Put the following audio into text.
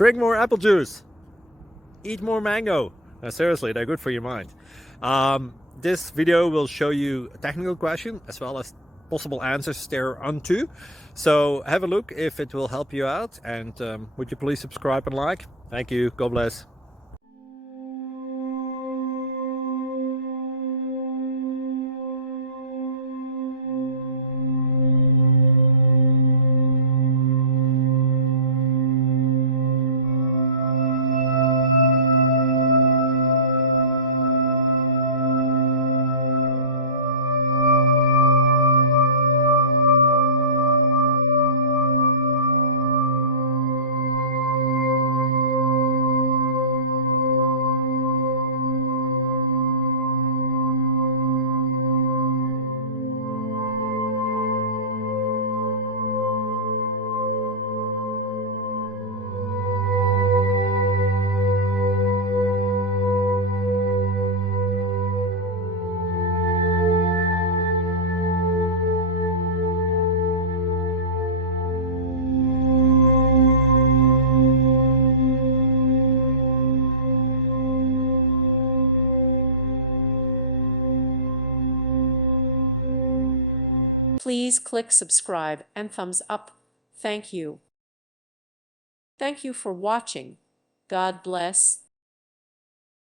Drink more apple juice. Eat more mango. Seriously, they're good for your mind. This video will show you a technical question as well as possible answers thereunto. So have a look if it will help you out, and would you please subscribe and like? Thank you. God bless. Please click subscribe and thumbs up. Thank you. Thank you for watching. God bless.